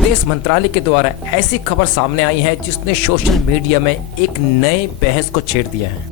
विदेश मंत्रालय के द्वारा ऐसी खबर सामने आई है जिसने सोशल मीडिया में एक नए बहस को छेड़ दिया है।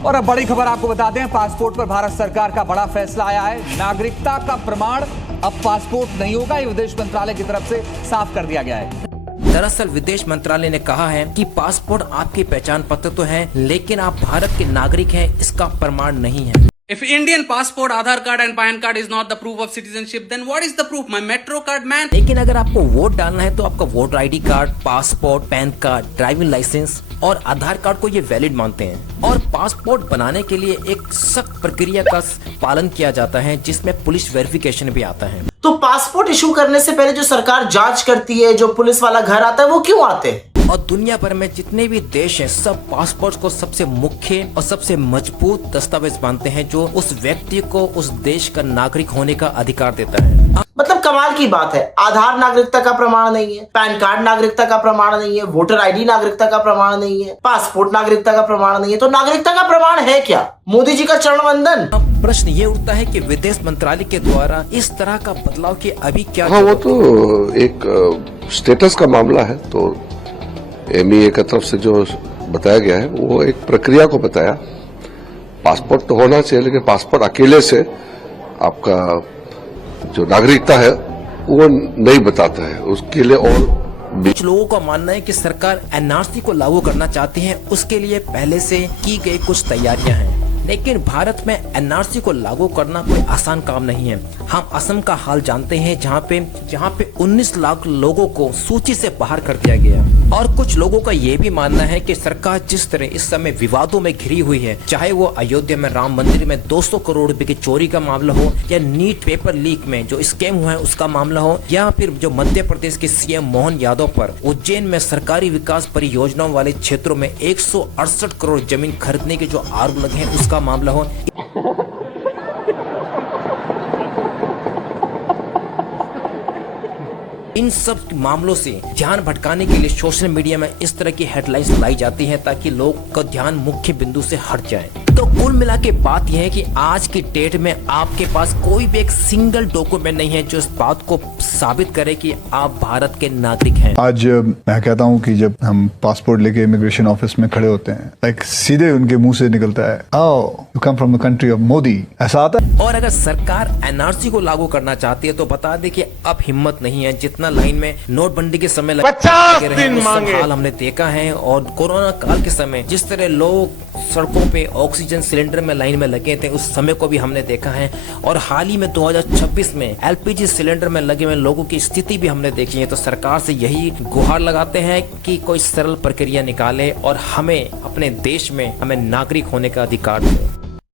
और अब बड़ी खबर आपको बता दें, पासपोर्ट पर भारत सरकार का बड़ा फैसला आया है। नागरिकता का प्रमाण अब पासपोर्ट नहीं होगा, ये विदेश मंत्रालय की तरफ से साफ कर दिया गया है। दरअसल विदेश मंत्रालय ने कहा है कि पासपोर्ट आपकी पहचान पत्र तो है, लेकिन आप भारत के नागरिक हैं इसका प्रमाण नहीं है। If Indian passport, Aadhaar card and PAN card is not the proof of citizenship, then what is the proof? My Metro card, man. लेकिन अगर आपको वोट डालना है तो आपका voter ID card, passport, PAN card, driving licence और Aadhaar card को ये वैलिड मानते हैं। और पासपोर्ट बनाने के लिए एक सख्त प्रक्रिया का पालन किया जाता है जिसमें पुलिस वेरिफिकेशन भी आता है। तो पासपोर्ट इशू करने से पहले जो सरकार जांच करती है, जो पुलिस वाला घर आता है, वो क्यों आते हैं? और दुनिया भर में जितने भी देश हैं सब पासपोर्ट को सबसे मुख्य और सबसे मजबूत दस्तावेज मानते हैं जो उस व्यक्ति को उस देश का नागरिक होने का अधिकार देता है। मतलब कमाल की बात है, आधार नागरिकता का प्रमाण नहीं है, पैन कार्ड नागरिकता का प्रमाण नहीं है, वोटर आईडी नागरिकता का प्रमाण नहीं है, पासपोर्ट नागरिकता का प्रमाण नहीं है, तो नागरिकता का प्रमाण है क्या? मोदी जी का चरण वंदन। अब प्रश्न ये उठता है कि विदेश मंत्रालय के द्वारा इस तरह का बदलाव की अभी क्या? हाँ, वो तो एक स्टेटस का मामला है, तो MEA की तरफ से जो बताया गया है वो एक प्रक्रिया को बताया। पासपोर्ट तो होना चाहिए, लेकिन पासपोर्ट अकेले से आपका जो नागरिकता है वो नहीं बताता है, उसके लिए और कुछ लोगों का मानना है कि सरकार NRC को लागू करना चाहती है, उसके लिए पहले से की गई कुछ तैयारियां हैं। लेकिन भारत में NRC को लागू करना कोई आसान काम नहीं है। हम असम का हाल जानते हैं जहाँ पे 19 लाख लोगों को सूची से बाहर कर दिया गया। और कुछ लोगों का ये भी मानना है कि सरकार जिस तरह इस समय विवादों में घिरी हुई है, चाहे वो अयोध्या में राम मंदिर में 200 करोड़ रुपए की चोरी का मामला हो, या नीट पेपर लीक में जो स्कैम हुआ है उसका मामला हो, या फिर जो मध्य प्रदेश के CM मोहन यादव पर उज्जैन में सरकारी विकास परियोजनाओं वाले क्षेत्रों में 168 करोड़ जमीन खरीदने के जो आरोप लगे हैं उसका मामला हो। इन सब मामलों से ध्यान भटकाने के लिए सोशल मीडिया में इस तरह की हेडलाइंस लाई जाती है ताकि लोग का ध्यान मुख्य बिंदु से हट जाए। तो कुल मिला के बात यह है कि आज की डेट में आपके पास कोई भी एक सिंगल डॉक्यूमेंट नहीं है जो इस बात को साबित करे कि आप भारत के नागरिक हैं। आज मैं कहता हूं कि जब हम पासपोर्ट लेके इमिग्रेशन ऑफिस में खड़े होते हैं, लाइक सीधे उनके मुंह से निकलता है, you come from the country of Modi, ऐसा आता है। और अगर सरकार NRC को लागू करना चाहती है तो बता दे कि अब हिम्मत नहीं है। जितना लाइन में नोटबंदी के समय 50 दिन मांगे, हाल हमने देखा है। और कोरोना काल के समय जिस तरह लोग सड़कों पे ऑक्सीजन सिलेंडर में लाइन में लगे थे उस समय को भी हमने देखा है। और हाल ही में 2026 में LPG सिलेंडर में लगे हुए लोगों की स्थिति भी हमने देखी है। तो सरकार से यही गुहार लगाते हैं कि कोई सरल प्रक्रिया निकाले और हमें अपने देश में हमें नागरिक होने का अधिकार दे।